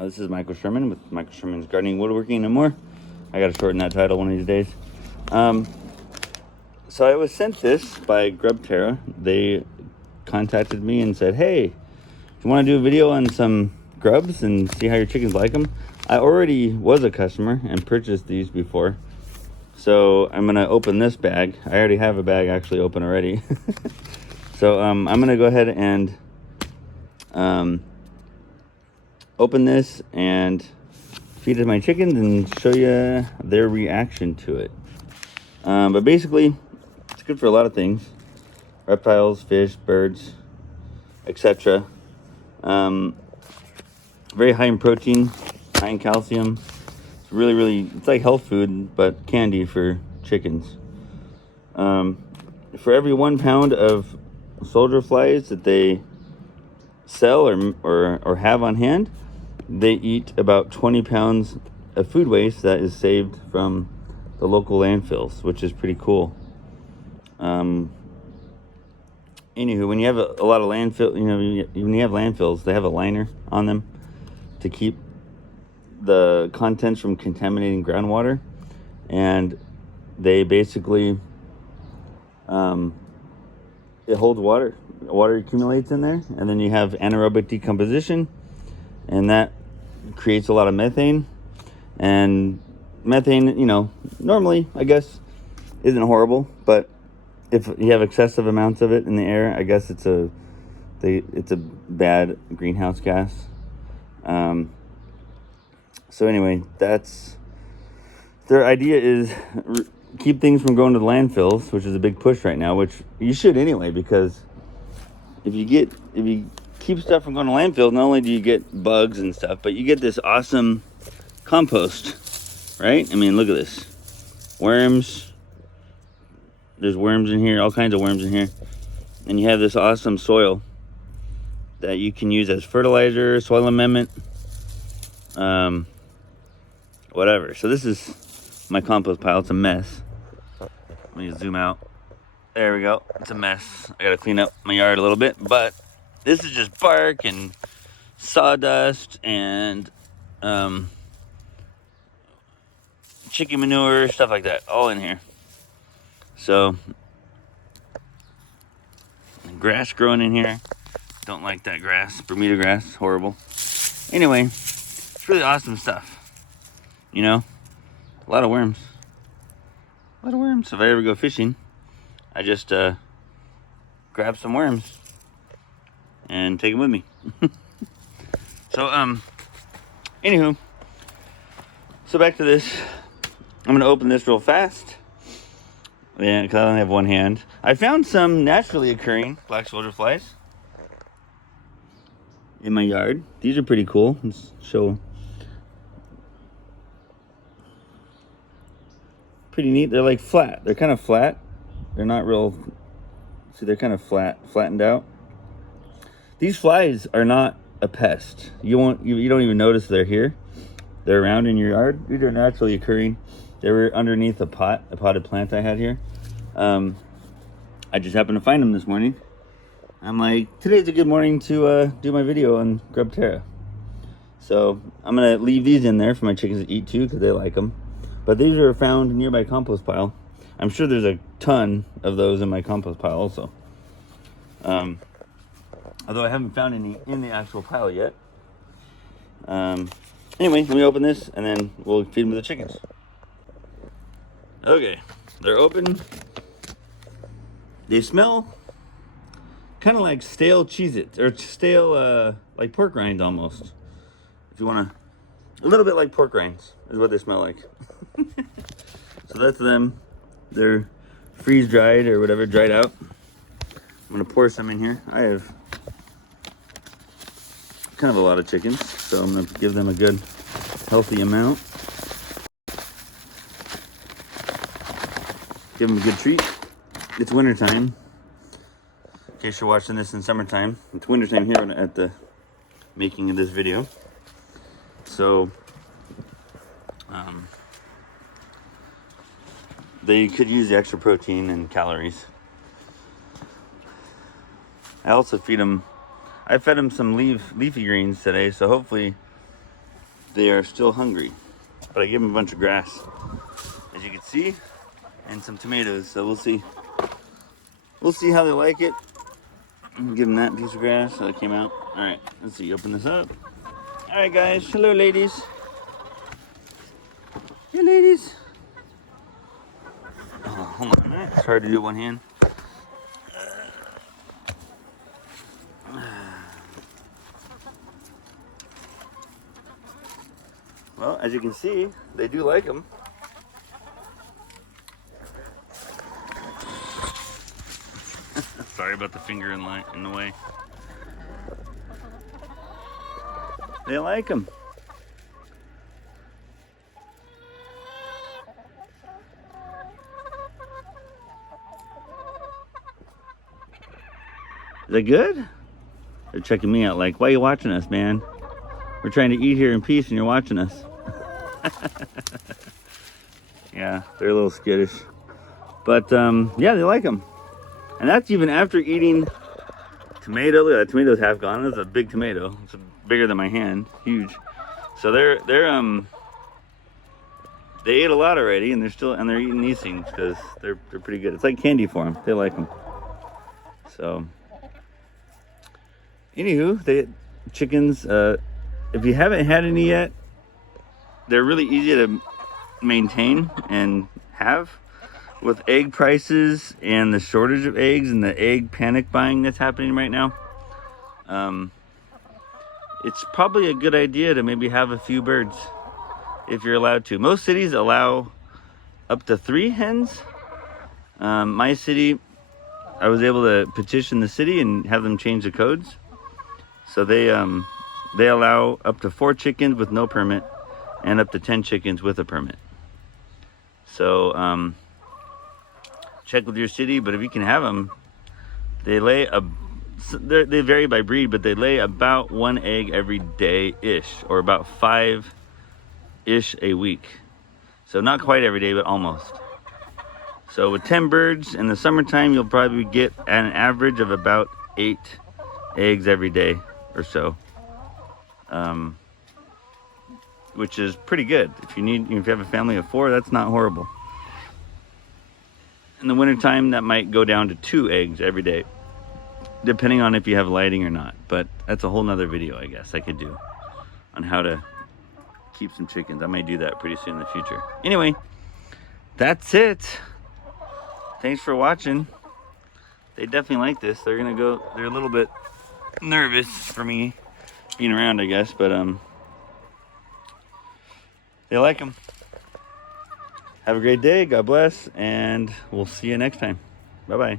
This is Michael Sherman with Michael Sherman's Gardening, Woodworking, and More. I gotta shorten that title one of these days. So I was sent this by Grub Terra. They contacted me and said, hey, do you want to do a video on some grubs and see how your chickens like them? I already was a customer and purchased these before. So I'm gonna open this bag. I already have a bag actually open already. So I'm gonna go ahead and open this and feed it to my chickens and show you their reaction to it. But basically, it's good for a lot of things: reptiles, fish, birds, etc. Very high in protein, high in calcium. It's really, it's like health food, but candy for chickens. For every 1 pound of soldier flies that they sell or have on hand, they eat about 20 pounds of food waste that is saved from the local landfills, which is pretty cool. Anywho, when you have a lot of landfill, when you have landfills, they have a liner on them to keep the contents from contaminating groundwater, and they basically it holds water accumulates in there, and then you have anaerobic decomposition, and that creates a lot of methane. And methane, normally I guess isn't horrible, but if you have excessive amounts of it in the air, I guess it's a bad greenhouse gas. So anyway, that's their idea, is keep things from going to the landfills, which is a big push right now, which you should anyway, because if you keep stuff from going to landfills, not only do you get bugs and stuff, but you get this awesome compost, right? I mean, look at this. Worms. There's worms in here, all kinds of worms in here. And you have this awesome soil that you can use as fertilizer, soil amendment, whatever. So this is my compost pile. It's a mess. Let me zoom out. There we go. It's a mess. I gotta clean up my yard a little bit, but this is just bark and sawdust and chicken manure, stuff like that, all in here. So grass growing in here. Don't like that grass. Bermuda grass, horrible. Anyway, it's really awesome stuff. A lot of worms. If I ever go fishing, I just grab some worms and take them with me. So anywho, so back to this. I'm gonna open this real fast. Yeah, because I only have one hand. I found some naturally occurring black soldier flies in my yard. These are pretty cool. Let's show. Pretty neat. They're like flat. They're kind of flat. They're not real. See, they're kind of flattened out. These flies are not a pest. You don't even notice they're here. They're around in your yard. These are naturally occurring. They were underneath a potted plant I had here. I just happened to find them this morning. I'm like, today's a good morning to do my video on Grub Terra. So I'm gonna leave these in there for my chickens to eat too, because they like them. But these are found near my compost pile. I'm sure there's a ton of those in my compost pile also. Although I haven't found any in the actual pile yet. Anyway, let me open this and then we'll feed them to the chickens. Okay, they're open. They smell kind of like stale Cheez-Its, or stale, like pork rinds almost. If you want to, a little bit like pork rinds is what they smell like. So that's them. They're freeze dried or whatever, dried out. I'm gonna pour some in here. I have kind of a lot of chickens, so I'm gonna give them a good healthy amount. Give them a good treat. It's wintertime. In case you're watching this in summertime, it's wintertime here at the making of this video. So they could use the extra protein and calories. I also feed them, I fed them some leafy greens today, so hopefully they are still hungry. But I gave them a bunch of grass, as you can see, and some tomatoes. So we'll see. We'll see how they like it. Give them that piece of grass so it came out. All right, let's see. Open this up. All right, guys. Hello, ladies. Hey, ladies. Oh, hold on a minute. It's hard to do one hand. Well, as you can see, they do like them. Sorry about the finger in the way. They like them. Is that good? They're checking me out like, why are you watching us, man? We're trying to eat here in peace and you're watching us. Yeah, they're a little skittish. But yeah, they like them. And that's even after eating tomato. Look, that tomato's half gone. That's a big tomato. It's bigger than my hand. Huge. So they ate a lot already, and they're eating these things because they're pretty good. It's like candy for them. They like them. So, anywho, chickens. If you haven't had any yet, they're really easy to maintain and have. With egg prices and the shortage of eggs and the egg panic buying that's happening right now, it's probably a good idea to maybe have a few birds if you're allowed to. Most cities allow up to 3 hens. My city, I was able to petition the city and have them change the codes. So they allow up to 4 chickens with no permit and up to 10 chickens with a permit. So check with your city, but if you can have them, they vary by breed, but they lay about 1 egg every day-ish, or about 5-ish a week. So not quite every day, but almost. So with 10 birds in the summertime, you'll probably get an average of about 8 eggs every day or so, which is pretty good. If you have a family of 4, that's not horrible. In the wintertime, that might go down to 2 eggs every day, depending on if you have lighting or not. But that's a whole nother video, I guess, I could do on how to keep some chickens. I might do that pretty soon in the future. Anyway, that's it. Thanks for watching. They definitely like this. They're a little bit nervous for me being around, I guess, but they like them. Have a great day. God bless. And we'll see you next time. Bye-bye.